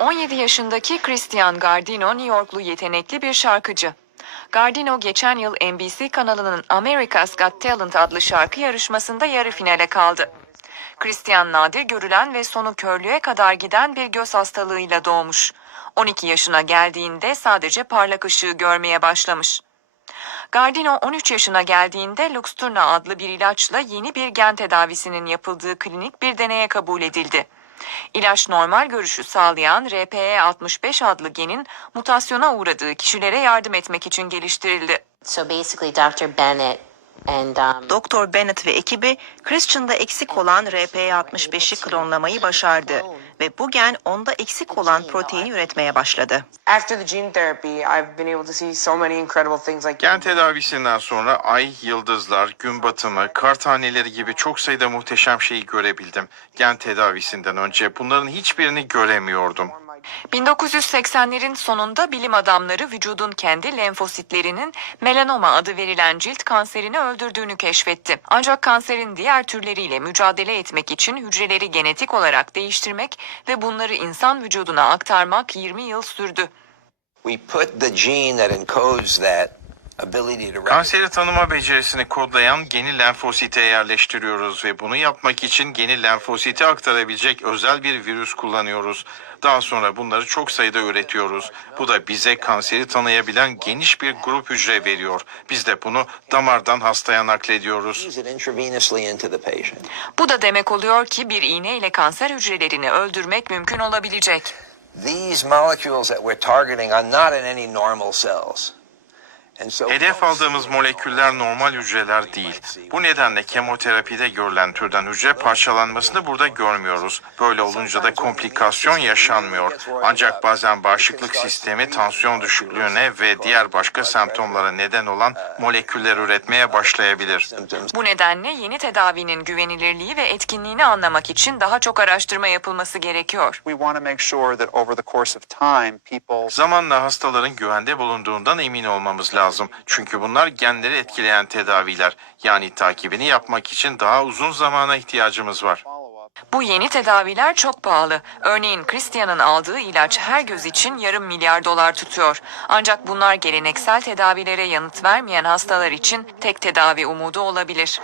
17 yaşındaki Christian Gardino New Yorklu yetenekli bir şarkıcı. Gardino geçen yıl NBC kanalının America's Got Talent adlı şarkı yarışmasında yarı finale kaldı. Christian nadir görülen ve sonu körlüğe kadar giden bir göz hastalığıyla doğmuş. 12 yaşına geldiğinde sadece parlak ışığı görmeye başlamış. Gardino 13 yaşına geldiğinde Luxturna adlı bir ilaçla yeni bir gen tedavisinin yapıldığı klinik bir deneye kabul edildi. İlaç normal görüşü sağlayan RPE65 adlı genin mutasyona uğradığı kişilere yardım etmek için geliştirildi. So basically, Dr. Bennett um, Doktor Bennett ve ekibi Christian'da eksik olan RPE65'i klonlamayı başardı ve bu gen onda eksik olan proteini üretmeye başladı. Gen tedavisinden sonra ay, yıldızlar, gün batımı, kar taneleri gibi çok sayıda muhteşem şeyi görebildim. Gen tedavisinden önce bunların hiçbirini göremiyordum. 1980'lerin sonunda bilim adamları vücudun kendi lenfositlerinin melanoma adı verilen cilt kanserini öldürdüğünü keşfetti. Ancak kanserin diğer türleriyle mücadele etmek için hücreleri genetik olarak değiştirmek ve bunları insan vücuduna aktarmak 20 yıl sürdü. We put the gene that encodes that Kanseri tanıma becerisini kodlayan geni lenfosite yerleştiriyoruz ve bunu yapmak için geni lenfosite aktarabilecek özel bir virüs kullanıyoruz. Daha sonra bunları çok sayıda üretiyoruz. Bu da bize kanseri tanıyabilen geniş bir grup hücre veriyor. Biz de bunu damardan hastaya naklediyoruz. use it intravenously into the patient. Bu da demek oluyor ki bir iğne ile kanser hücrelerini öldürmek mümkün olabilecek. These molecules that we're targeting are not in any normal cells. Hedef aldığımız moleküller normal hücreler değil. Bu nedenle kemoterapide görülen türden hücre parçalanmasını burada görmüyoruz. Böyle olunca da komplikasyon yaşanmıyor. Ancak bazen bağışıklık sistemi tansiyon düşüklüğüne ve diğer başka semptomlara neden olan moleküller üretmeye başlayabilir. symptoms Bu nedenle yeni tedavinin güvenilirliği ve etkinliğini anlamak için daha çok araştırma yapılması gerekiyor. Zamanla hastaların güvende bulunduğundan emin olmamız lazım. Çünkü bunlar genleri etkileyen tedaviler. Yani takibini yapmak için daha uzun zamana ihtiyacımız var. Bu yeni tedaviler çok pahalı. Örneğin Christian'ın aldığı ilaç her göz için yarım milyar dolar tutuyor. Ancak bunlar geleneksel tedavilere yanıt vermeyen hastalar için tek tedavi umudu olabilir.